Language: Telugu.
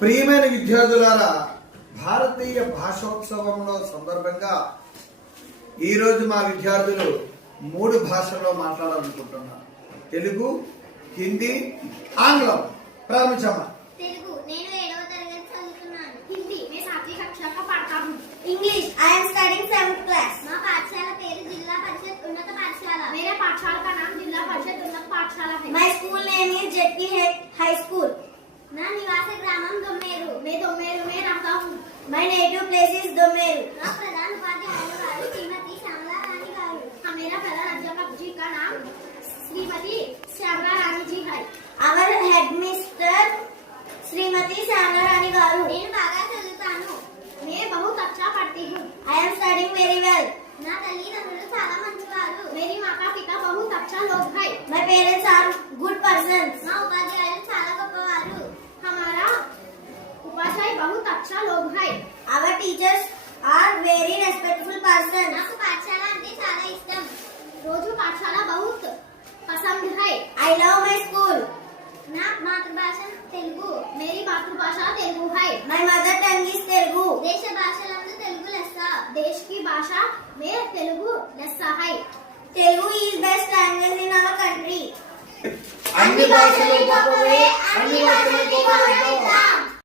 ప్రియమైన విద్యార్థులారా, భారతీయ భాషోత్సవంలో సందర్భంగా ఈరోజు మా విద్యార్థులు 3 భాషల్లో మాట్లాడాలనుకుంటున్నారు. తెలుగు, హిందీ, ఆంగ్లం. ప్రారంభించమ్మా. తెలుగు నేను 7వ తరగతి చదువుతున్నాను. హిందీ मैं 7वीं कक्षा का पढ़ता हूँ. English I am studying 7th class. మా పాఠశాల పేరు జిల్లా పరిషత్ ఉన్నత పాఠశాల. मेरे पाठशाला का नाम जिला परिषद उन्नत पाठशाला है. My school name is JP high school. నా నివాస గ్రామం దొమ్మేరు. मैं दोमेरू में रहता हूँ. My native place is Dommeru. నా ప్రధాన ఉపాధ్యాయులు గారు శ్రీమతి శ్యామలా రాణి గారు. मेरा प्रधान अध्यापक जी का नाम श्रीमती श्यामला रानी जी है. आवर हेडमिस्टर श्रीमती श्यामला रानी गारू. నేను బాగా చదువుతాను. मैं बहुत अच्छा पढ़ती हूँ. I am studying very well. నా తల్లిదండ్రులు చాలా మంచివారు. मेरी माता पिता बहुत अच्छा लोग हैं. My parents are good persons. మా ఉపాధ్యాయులు చాలా గొప్పవారు. हमारा उपाध्याय बहुत अच्छा लोग हैं. Our teachers are very respectful person. నాకు పాఠశాల అంటే చాలా ఇష్టం. रोजू पाठशाला बहुत पसंद है. I love my school. నా మాతృభాష తెలుగు. मेरी मातृभाषा तेलुगु है. My mother tongue is Telugu. దేశ భాషలందు తెలుగు లెస్స. देश की भाषा में तेलुगु लस्सा है. Telugu is best language in our country. అన్ని భాషలు గొప్పవే, అన్ని భాషలు గొప్పవే.